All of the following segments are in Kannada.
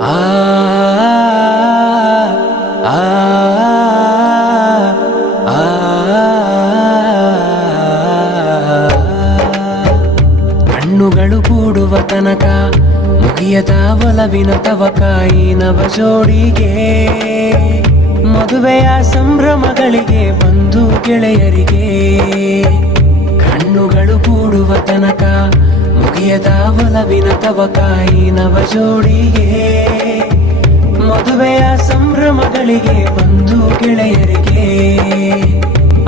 ಆ ಆ ಆ ಕಣ್ಣುಗಳು ಕೂಡುವ ತನಕ ಮುಗಿಯದ ಒಲವಿನ ತವಕ ಈ ನವ ಜೋಡಿಗೆ ಮದುವೆಯ ಸಂಭ್ರಮಗಳಿಗೆ ಬಂಧು ಗೆಳೆಯರಿಗೆ ಕಣ್ಣುಗಳು ಕೂಡುವ ತನಕ ಮುಗಿಯದ ಒಲವಿನ ತವಕ ಈ ನವ ಜೋಡಿಗೆ ಮದುವೆಯ ಸಂಭ್ರಮಗಳಿಗೆ ಬಂಧು ಗೆಳೆಯರಿಗೆ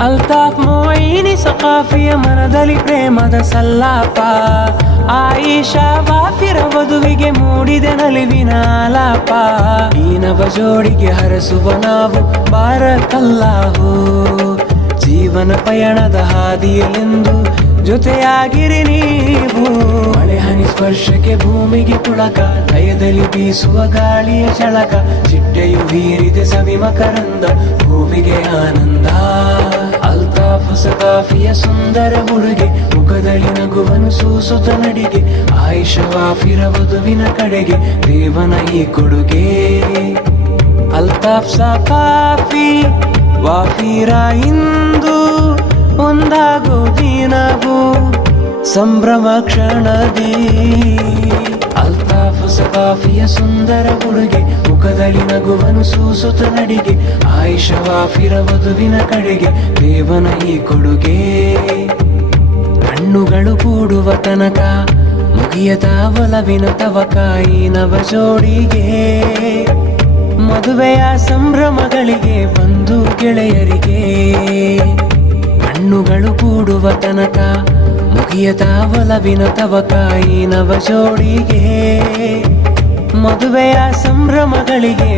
ಅಲ್ತಾಫ್ ಮೊಯಿನಿ ಸಖಾಫಿಯ ಮನದಲ್ಲಿ ಪ್ರೇಮದ ಸಲ್ಲಾಪ ಆಯಿಷಾ ವಾಫಿರ ವಧುವಿಗೆ ಮೂಡಿದೆ ನಲಿವಿನ ಆಲಾಪ ಈ ನವ ಜೋಡಿಗೆ ಹರಸುವ ನಾವು ಬಾರಕಲ್ಲಾಹು ಜೀವನ ಪಯಣದ ಹಾದಿಯಲೆಂದು ಜೊತೆಯಾಗಿರಿ ನೀವು ಮಳೆ ಹನಿ ಸ್ಪರ್ಶಕ್ಕೆ ಭೂಮಿಗೆ ಪುಳಕ ಲಯದಲ್ಲಿ ಬೀಸುವ ಗಾಳಿಯ ಝಳಕ ಚಿಟ್ಟೆಯು ಹೀರಿದೆ ಸವಿಮಕರಂದ ಹೂವಿಗೆ ಆನಂದ ಅಲ್ತಾಫ್ ಸಖಾಫಿಯ ಸುಂದರ ಹುಡುಗೆ ಮುಖದಲ್ಲಿ ನಗುವನು ಸೂಸುತ್ತ ನಡಿಗೆ ಆಯಿಷಾ ವಾಫಿರ ವಧುವಿನ ಕಡೆಗೆ ದೇವನ ಈ ಕೊಡುಗೆ ಅಲ್ತಾಫ್ ಸಖಾಫಿ ವಾಫಿರ ಇಂದು ಒಂದಾಗೋ ದಿನವು ಸಂಭ್ರಮ ಕ್ಷಣದಿ ಅಲ್ತಾಫ್ ಸಖಾಫಿಯ ಸುಂದರ ಹುಡುಗೆ ಮುಖದಲ್ಲಿ ನಗುವನು ಸೂಸುತ್ತ ನಡಿಗೆ ಆಯಿಷಾ ವಾಫಿರ ವಧುವಿನ ಕಡೆಗೆ ದೇವನ ಈ ಕೊಡುಗೆ ಕಣ್ಣುಗಳು ಕೂಡುವ ತನಕ ಮುಗಿಯದ ಒಲವಿನ ತವಕ ಈ ನವ ಜೋಡಿಗೆ ಮದುವೆಯ ಸಂಭ್ರಮಗಳಿಗೆ ಬಂಧು ಗೆಳೆಯರಿಗೆ ಕಣ್ಣುಗಳು ಕೂಡುವ ತನಕ ಮುಗಿಯದ ಒಲವಿನ ತವಕ ಈ ನವ ಜೋಡಿಗೆ ಮದುವೆಯ ಸಂಭ್ರಮಗಳಿಗೆ